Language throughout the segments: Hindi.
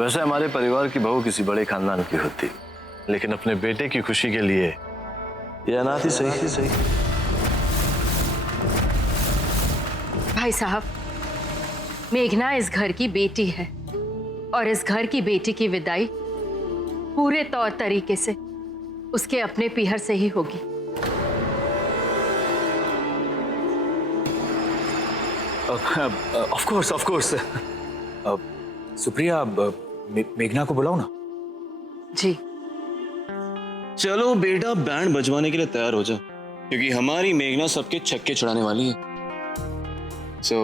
वैसे हमारे परिवार की बहू किसी बड़े खानदान की होती, लेकिन अपने बेटे की खुशी के लिए ये अनाथ ही सही। भाई साहब, मेघना इस घर की बेटी है और इस घर की बेटी की विदाई पूरे तौर तरीके से उसके अपने पीहर से ही होगी। Of course. सुप्रिया, मेघना को बुलाओ ना। जी। चलो बेटा, बैंड बजवाने के लिए तैयार हो जा, क्योंकि हमारी मेघना सबके छक्के छुड़ाने वाली है। So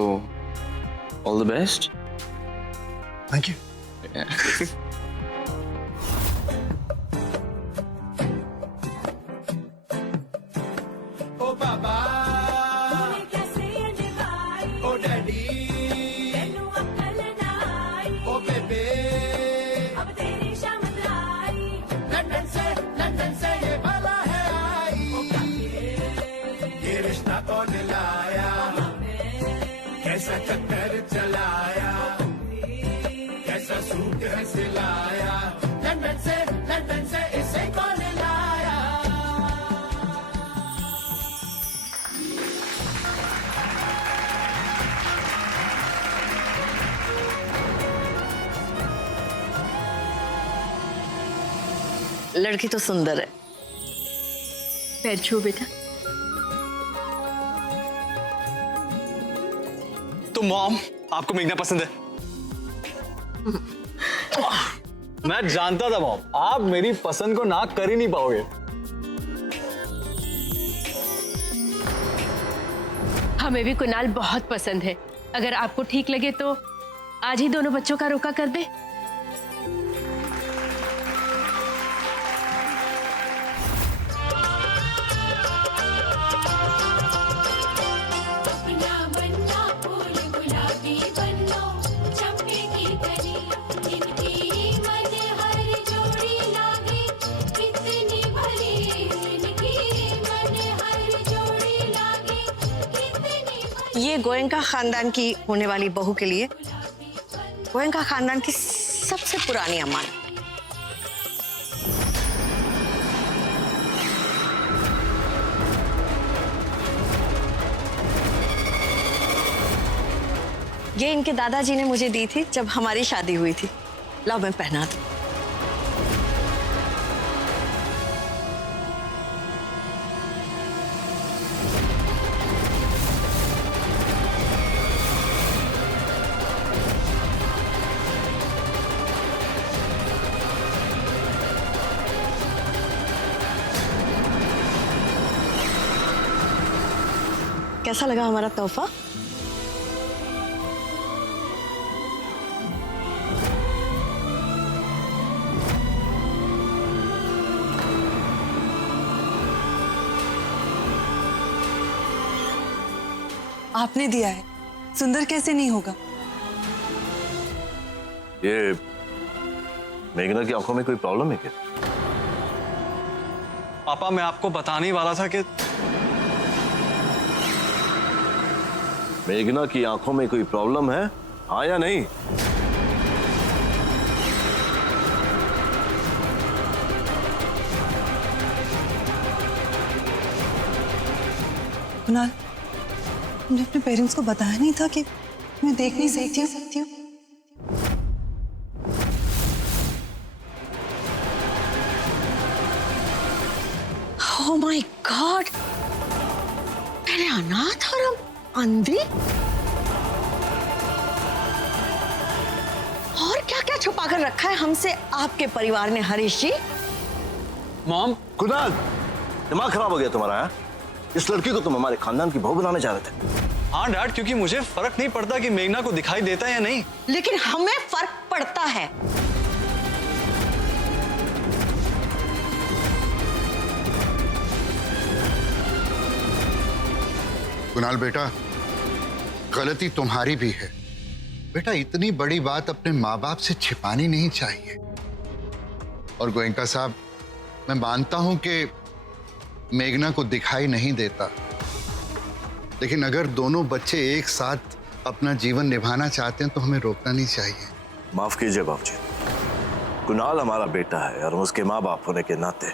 all the best. Thank you. कैसा चक्कर चलाया, कैसा सूट है सिलाया, लंदन से इसे कौन लाया। लड़की तो सुंदर है। पैर छू बेटा। तो मॉम, आपको मेघना पसंद है? मैं जानता था मॉम, आप मेरी पसंद को ना कर ही नहीं पाओगे। हमें भी कुणाल बहुत पसंद है। अगर आपको ठीक लगे तो आज ही दोनों बच्चों का रोका कर दे। ये गोयनका खानदान की होने वाली बहू के लिए गोयनका खानदान की सबसे पुरानी अमानत। ये इनके दादाजी ने मुझे दी थी जब हमारी शादी हुई थी। लाओ मैं पहना दूं। कैसा लगा हमारा तोहफा? आपने दिया है, सुंदर कैसे नहीं होगा? ये मेघना की आंखों में कोई प्रॉब्लम है क्या? पापा, मैं आपको बताने ही वाला था कि मेघना की आंखों में कोई प्रॉब्लम है, हाँ या नहीं? कुणाल, तुमने अपने पेरेंट्स को बताया नहीं था कि मैं देख नहीं सकती हूँ? Oh my God! पहले अनाथ और अब अंधी? और क्या क्या छुपा कर रखा है हमसे आपके परिवार ने हरीश जी? मॉम, कुणाल, दिमाग खराब हो गया तुम्हारा? है? इस लड़की को तुम हमारे खानदान की बहू बनाने चाह रहे थे। हाँ डैड, क्योंकि मुझे फर्क नहीं पड़ता कि मेघना को दिखाई देता है या नहीं। लेकिन हमें फर्क पड़ता है। कुणाल बेटा, गलती तुम्हारी भी है। बेटा, इतनी बड़ी बात अपने माँ बाप से छिपानी नहीं चाहिए। और गोयनका साहब, मैं मानता हूं कि मेघना को दिखाई नहीं देता, लेकिन अगर दोनों बच्चे एक साथ अपना जीवन निभाना चाहते हैं तो हमें रोकना नहीं चाहिए। माफ कीजिए बाबूजी, कुणाल हमारा बेटा है और उसके माँ बाप होने के नाते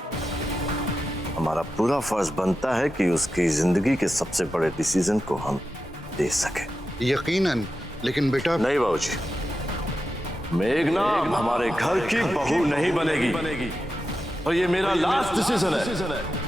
हमारा पूरा फर्ज बनता है कि उसकी जिंदगी के सबसे बड़े डिसीजन को हम दे सके। यकीनन, लेकिन बेटा नहीं बाबूजी, मेघना हमारे घर की बहू नहीं बनेगी और ये मेरा लास्ट डिसीजन है।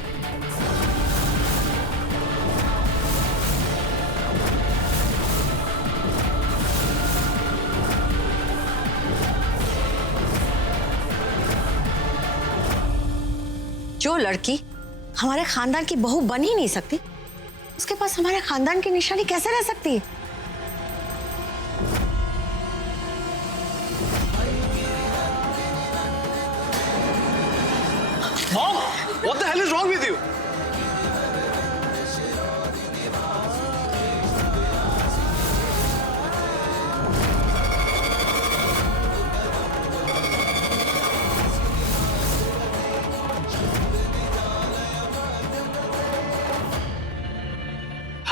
जो लड़की हमारे खानदान की बहू बन ही नहीं सकती, उसके पास हमारे खानदान की निशानी कैसे रह सकती है? Mom, what the hell is wrong with you?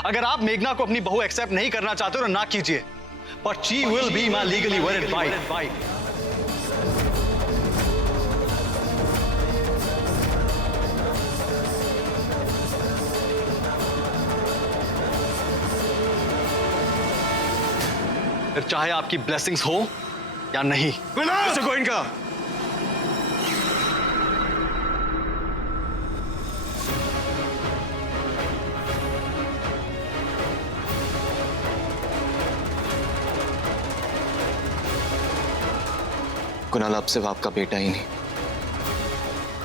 अगर आप मेघना को अपनी बहू एक्सेप्ट नहीं करना चाहते हो तो ना कीजिए, पर she will be my legally वेडेड wife. फिर चाहे आपकी ब्लेसिंग्स हो या नहीं। मिस्टर गोयनका, कुणाल अब सिर्फ आपका बेटा ही नहीं,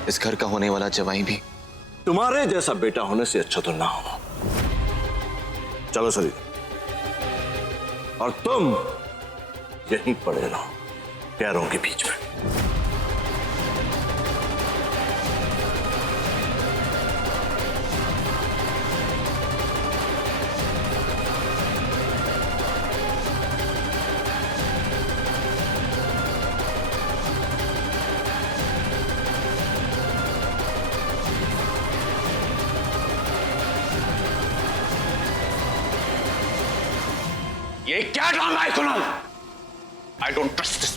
इस घर का होने वाला जवाई भी। तुम्हारे जैसा बेटा होने से अच्छा तो ना हो। चलो सरी, और तुम यहीं पड़े रहो पैरों के बीच में। ये क्या ड्रामा है Kunal? I don't trust this.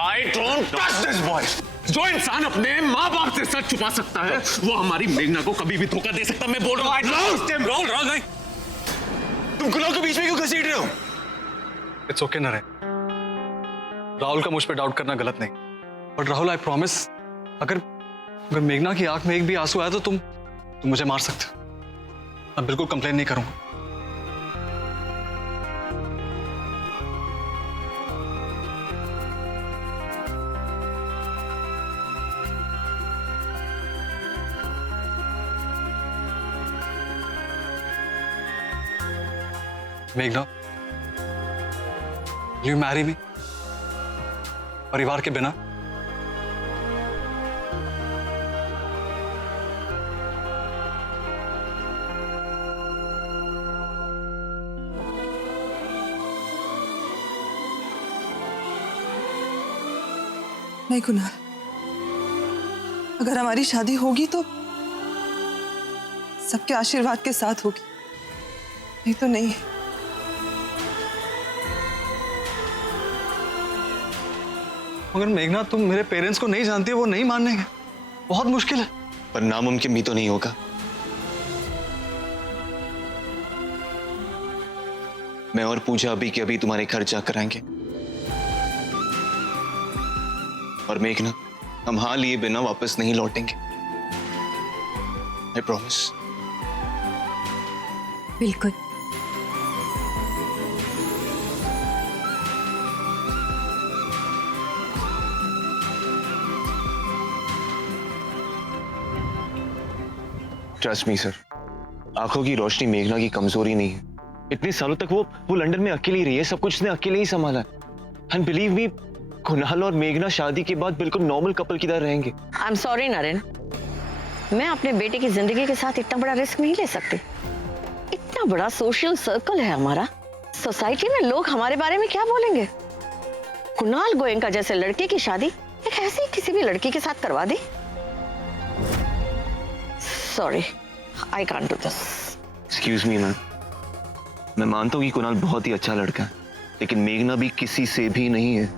I don't trust this boy. जो इंसान अपने माँ बाप से सच छुपा सकता है, वो हमारी मेघना को कभी भी धोखा दे सकता है। मैं बोल रहा हूँ राहुल नहीं, तुम कुणाल को बीच में क्यों घसीट रहे हो? इट्स ओके नरेन, राहुल का मुझ पे डाउट करना गलत नहीं, बट राहुल आई प्रॉमिस, अगर मेघना की आंख में एक भी आंसू आया तो तुम मुझे मार सकते हो। मैं बिल्कुल कंप्लेन नहीं करूंगा। मेघना, यू मैरी मी परिवार के बिना? नहीं कुणाल, अगर हमारी शादी होगी तो सबके आशीर्वाद के साथ होगी, नहीं तो नहीं। मगर मेघना, तुम मेरे पेरेंट्स को नहीं जानती, वो नहीं मानेंगे, बहुत मुश्किल है। पर नामुमकिन भी तो नहीं होगा। मैं और पूजा अभी के अभी तुम्हारे घर जाकर आएंगे, और मेघना, हम हाँ लिए बिना वापस नहीं लौटेंगे। I promise. बिल्कुल। ट्रस्ट मी सर, आंखों की रोशनी मेघना की कमजोरी नहीं है। इतने सालों तक वो लंदन में अकेली रही है, सब कुछ उसने अकेले ही संभाला। एंड बिलीव मी, कुणाल और मेघना शादी के बाद बिल्कुल नॉर्मल कपल की तरह रहेंगे। आई एम सॉरी नरेन, मैं अपने बेटे की जिंदगी के साथ इतना बड़ा रिस्क नहीं ले सकती। इतना बड़ा सोशल सर्कल है हमारा, सोसाइटी में लोग हमारे बारे में क्या बोलेंगे? कुणाल गोयनका जैसे लड़के की शादी एक ऐसी किसी भी लड़की के साथ करवा दी? Sorry, I can't do this. Excuse me ma'am, मैं मानता हूँ कि कुणाल बहुत ही अच्छा लड़का है, लेकिन मेघना भी किसी से भी नहीं है।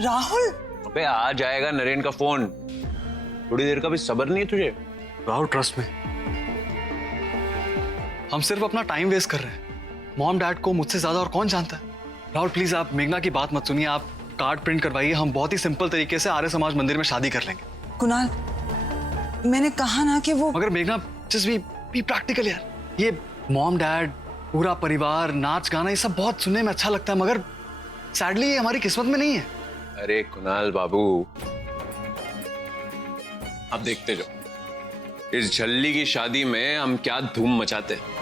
राहुल, अबे आ जाएगा नरेन का फोन, थोड़ी देर का भी सब्र नहीं है तुझे? राहुल ट्रस्ट में, हम सिर्फ अपना टाइम वेस्ट कर रहे हैं। मॉम डैड को मुझसे ज्यादा और कौन जानता है। राहुल प्लीज आप मेघना की बात मत सुनिए, आप कार्ड प्रिंट करवाइए, हम बहुत ही सिंपल तरीके से आर्य समाज मंदिर में शादी कर लेंगे। कुणाल, मैंने कहा ना कि वो मगर मेघना जस्ट बी प्रैक्टिकल यार। ये मॉम डैड पूरा परिवार नाच गाना ये सब बहुत सुनने में अच्छा लगता है, मगर सैडली ये हमारी किस्मत में नहीं है। अरे कुणाल बाबू, आप देखते जाओ इस झल्ली की शादी में हम क्या धूम मचाते हैं।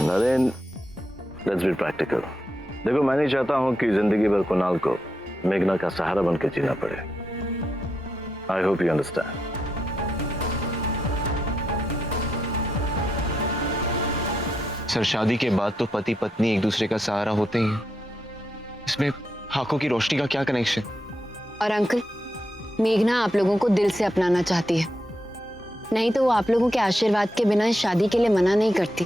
Naren, let's be practical. देखो, मैं नहीं चाहता हूं कि जिंदगी भर कुणाल को मेघना का सहारा बनकर जीना पड़े। I hope you understand. Sir, शादी के बाद तो पति पत्नी एक दूसरे का सहारा होते ही हैं। इसमें आंखों की रोशनी का क्या कनेक्शन? और अंकल, मेघना आप लोगों को दिल से अपनाना चाहती है, नहीं तो वो आप लोगों के आशीर्वाद के बिना इस शादी के लिए मना नहीं करती।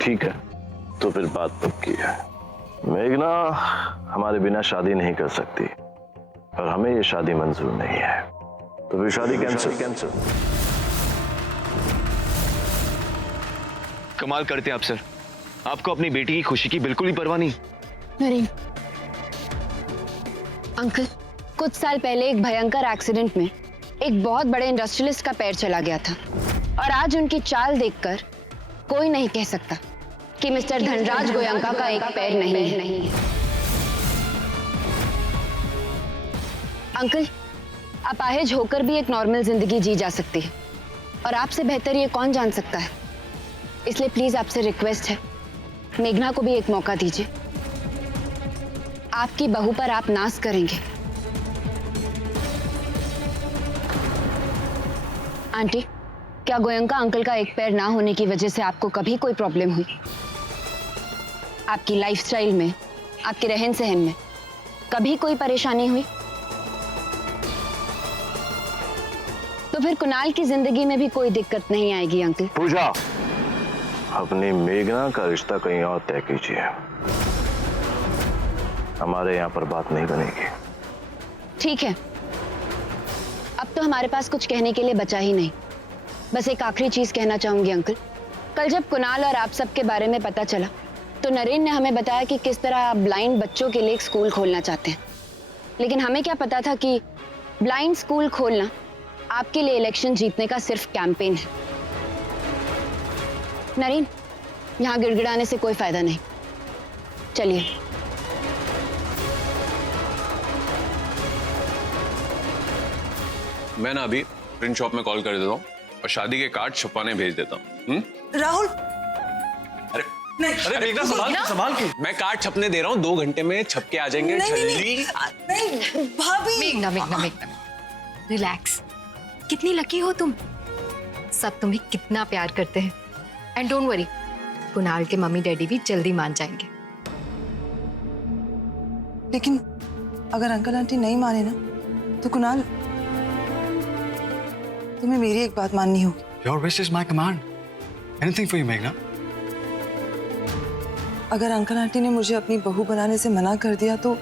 ठीक है, तो फिर बात पक्की है। मेघना हमारे बिना शादी नहीं कर सकती और हमें ये शादी मंजूर नहीं है, तो फिर शादी कैंसिल। कमाल करते हैं आप सर, आपको अपनी बेटी की खुशी की बिल्कुल ही परवाह नहीं। नरेन अंकल, कुछ साल पहले एक भयंकर एक्सीडेंट में एक बहुत बड़े इंडस्ट्रियलिस्ट का पैर चला गया था, और आज उनकी चाल देखकर कोई नहीं कह सकता कि मिस्टर धनराज गोयंका का एक पैर नहीं है। अंकल, अपाहिज होकर भी एक नॉर्मल जिंदगी जी जा सकती है, और आपसे बेहतर ये कौन जान सकता है। इसलिए प्लीज आपसे रिक्वेस्ट है, मेघना को भी एक मौका दीजिए। आपकी बहू पर आप नाज करेंगे। आंटी, क्या गोयंका अंकल का एक पैर ना होने की वजह से आपको कभी कोई प्रॉब्लम हुई? आपकी लाइफस्टाइल में, आपके रहन सहन में कभी कोई परेशानी हुई? तो फिर कुणाल की जिंदगी में भी कोई दिक्कत नहीं आएगी अंकल। पूजा, अपनी मेघना का रिश्ता कहीं और तय कीजिए, हमारे यहाँ पर बात नहीं बनेगी। ठीक है, अब तो हमारे पास कुछ कहने के लिए बचा ही नहीं। बस एक आखिरी चीज कहना चाहूंगी अंकल। कल जब कुणाल और आप सबके बारे में पता चला तो नरेन ने हमें बताया कि किस तरह आप ब्लाइंड बच्चों के लिए एक स्कूल खोलना चाहते हैं, लेकिन हमें क्या पता था कि ब्लाइंड स्कूल खोलना आपके लिए इलेक्शन जीतने का सिर्फ कैंपेन है। नरेन, यहाँ गिड़गिड़ाने से कोई फायदा नहीं, चलिए। मैं ना अभी प्रिंट शॉप में कॉल कर देता हूँ और शादी के कार्ड छुपाने भेज देता हूँ। राहुल, अरे अरे मेघना संभाल के। मैं कार्ड छपने दे रहा हूँ, 2 घंटे में छप के आ जाएंगे। नहीं भाभी। मेघना, रिलैक्स। कितनी लकी हो तुम, सब तुम्हें कितना प्यार करते हैं। एंड डोंट वरी, कुणाल के मम्मी डैडी भी जल्दी मान जाएंगे। लेकिन अगर अंकल आंटी नहीं माने ना, तो कुणाल, तुम्हें मेरी एक बात माननी होगी। Your wish is my command. Anything for you, मेघना। अगर अंकल आंटी ने मुझे अपनी बहू बनाने से मना कर दिया तो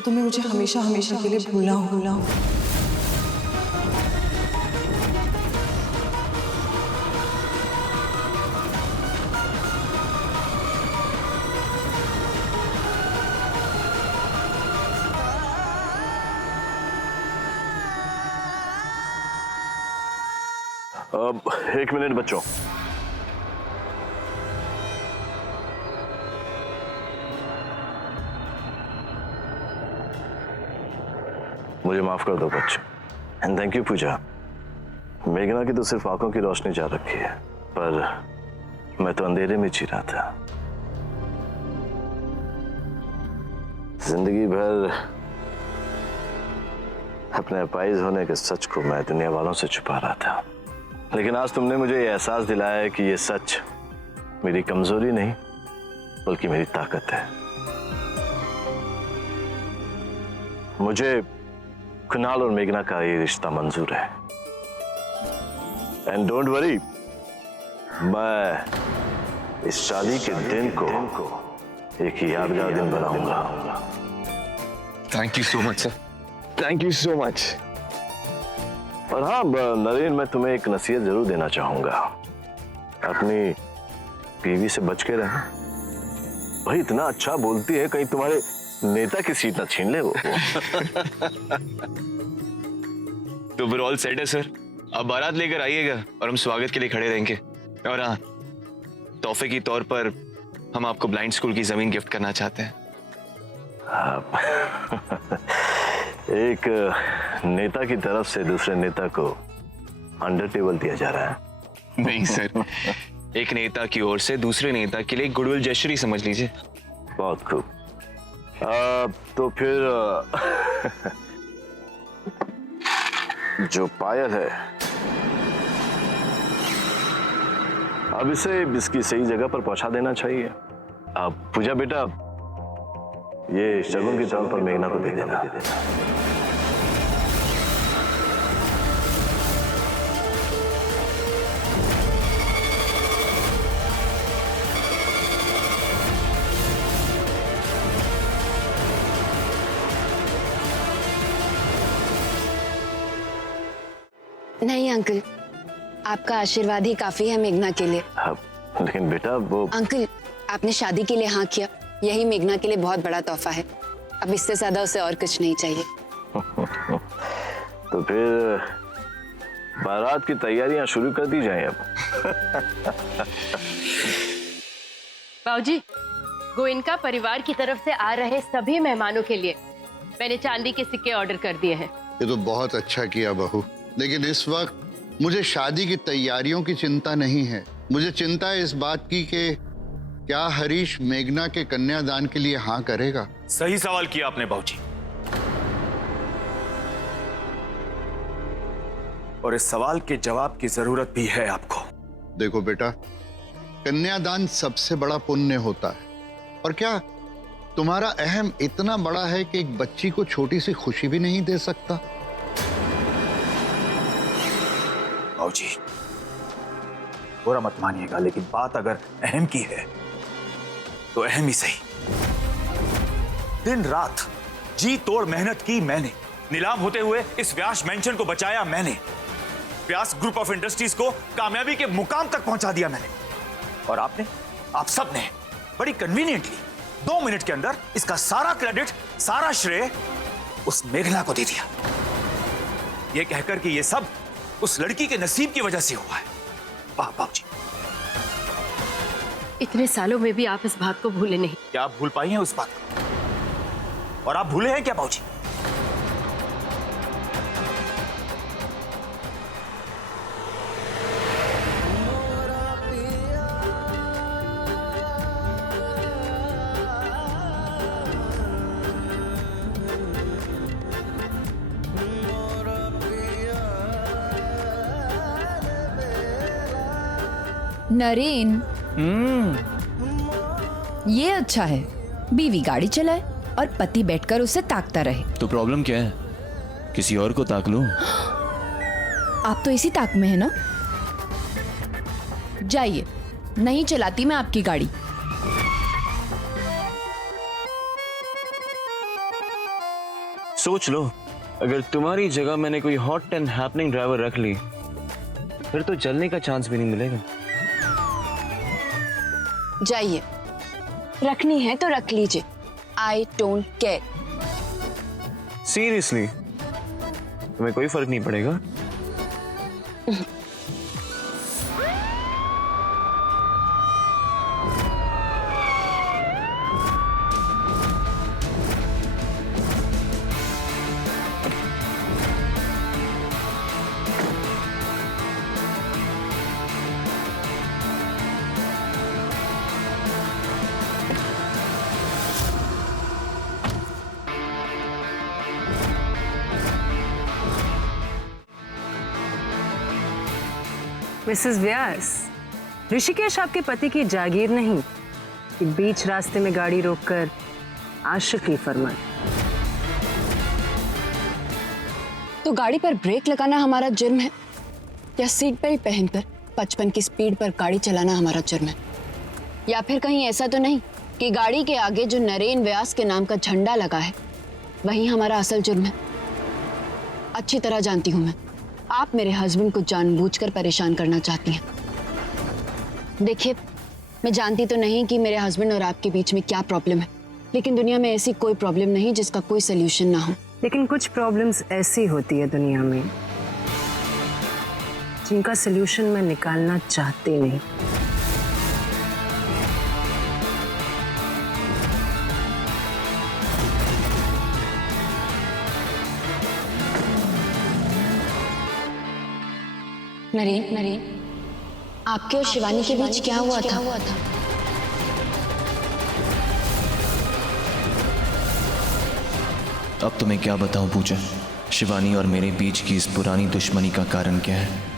तुम्हें मुझे हमेशा हमेशा के लिए भूलना होगा। अब 1 मिनट बच्चों। मुझे माफ कर दो बच्चों। एंड थैंक यू पूजा। मेघना की तो सिर्फ आंखों की रोशनी जा रखी है, पर मैं तो अंधेरे में जी रहा था। जिंदगी भर अपने अपाहिज होने के सच को मैं दुनिया वालों से छुपा रहा था, लेकिन आज तुमने मुझे ये एहसास दिलाया है कि ये सच मेरी कमजोरी नहीं बल्कि मेरी ताकत है। मुझे कुणाल और मेघना का ये रिश्ता मंजूर है। एंड डोंट वरी, मैं इस शादी के दिन को एक यादगार दिन बनाऊंगा। Thank you so much sir, thank you so much. और हाँ नरेन, मैं तुम्हें एक नसीहत जरूर देना चाहूंगा। अपनी बीवी से बच के रहना। भाई इतना अच्छा बोलती है, कहीं तुम्हारे नेता की सीट ना छीन ले वो। तो फिर ऑल सेट है सर, अब बारात लेकर आइएगा और हम स्वागत के लिए खड़े रहेंगे। और हाँ, तोहफे के तौर पर हम आपको ब्लाइंड स्कूल की जमीन गिफ्ट करना चाहते हैं। एक नेता की तरफ से दूसरे नेता को अंडर टेबल दिया जा रहा है। नहीं सर, एक नेता की ओर से दूसरे नेता के लिए गुडविल जेस्चर ही समझ लीजिए। बहुत खूब। तो फिर जो पायल है, अब इसे इसकी सही जगह पर पहुंचा देना चाहिए। अब पूजा बेटा, ये शगुन के तौर पर मेघना को दे देना। नहीं अंकल, आपका आशीर्वाद ही काफी है मेघना के लिए। लेकिन बेटा वो अंकल, आपने शादी के लिए हाँ किया, यही मेघना के लिए बहुत बड़ा तोहफा है। अब इससे ज्यादा उसे और कुछ नहीं चाहिए। तो फिर बारात की तैयारियां शुरू कर दी जाएं अब। बाबूजी, गोइनका परिवार की तरफ से आ रहे सभी मेहमानों के लिए मैंने चांदी के सिक्के ऑर्डर कर दिए हैं। ये तो बहुत अच्छा किया बहू, लेकिन इस वक्त मुझे शादी की तैयारियों की चिंता नहीं है। मुझे चिंता है इस बात की कि क्या हरीश मेघना के कन्यादान के लिए हाँ करेगा। सही सवाल किया आपने बाबूजी, और इस सवाल के जवाब की जरूरत भी है आपको। देखो बेटा, कन्यादान सबसे बड़ा पुण्य होता है, और क्या तुम्हारा अहम इतना बड़ा है कि एक बच्ची को छोटी सी खुशी भी नहीं दे सकता? बाबूजी, बुरा मत मानिएगा, लेकिन बात अगर अहम की है तो अहम ही सही। दिन रात जी तोड़ मेहनत की मैंने, नीलाम होते हुए इस व्यास मेंशन को बचाया मैंने, व्यास ग्रुप ऑफ इंडस्ट्रीज को कामयाबी के मुकाम तक पहुंचा दिया मैंने, और आपने, आप सब ने बड़ी कन्वीनियंटली 2 मिनट के अंदर इसका सारा क्रेडिट, सारा श्रेय उस मेघना को दे दिया, यह कहकर कि यह सब उस लड़की के नसीब की वजह से हुआ है। वाह बाबूजी, इतने सालों में भी आप इस बात को भूले नहीं। क्या आप भूल पाई हैं उस बात को? और आप भूले हैं क्या बाबूजी? नरेन, ये अच्छा है, बीवी गाड़ी चलाए और पति बैठकर उसे ताकता रहे। तो प्रॉब्लम क्या है? किसी और को ताक लो। आप तो इसी ताक में है ना? जाइए, नहीं चलाती मैं आपकी गाड़ी। सोच लो, अगर तुम्हारी जगह मैंने कोई हॉट एंड हैपनिंग ड्राइवर रख ली, फिर तो चलने का चांस भी नहीं मिलेगा। जाइए, रखनी है तो रख लीजिए, आई डोंट केयर। सीरियसली, तुम्हें कोई फर्क नहीं पड़ेगा? मिसेस व्यास, ऋषिकेश आपके पति की जागीर नहीं कि बीच रास्ते में गाड़ी रोककर आशिकी फरमाए। तो गाड़ी पर ब्रेक लगाना हमारा जुर्म है या सीट बेल्ट पहनकर 55 की स्पीड पर गाड़ी चलाना हमारा जुर्म है? या फिर कहीं ऐसा तो नहीं कि गाड़ी के आगे जो नरेन व्यास के नाम का झंडा लगा है वही हमारा असल जुर्म है? अच्छी तरह जानती हूं मैं, आप मेरे हस्बैंड को जानबूझकर परेशान करना चाहती हैं। देखिए, मैं जानती तो नहीं कि मेरे हस्बैंड और आपके बीच में क्या प्रॉब्लम है, लेकिन दुनिया में ऐसी कोई प्रॉब्लम नहीं जिसका कोई सोल्यूशन ना हो। लेकिन कुछ प्रॉब्लम्स ऐसी होती है दुनिया में जिनका सोल्यूशन मैं निकालना चाहती नहीं। नरेन, आपके और शिवानी के बीच क्या हुआ था? अब तुम्हें क्या बताऊं पूजा, शिवानी और मेरे बीच की इस पुरानी दुश्मनी का कारण क्या है?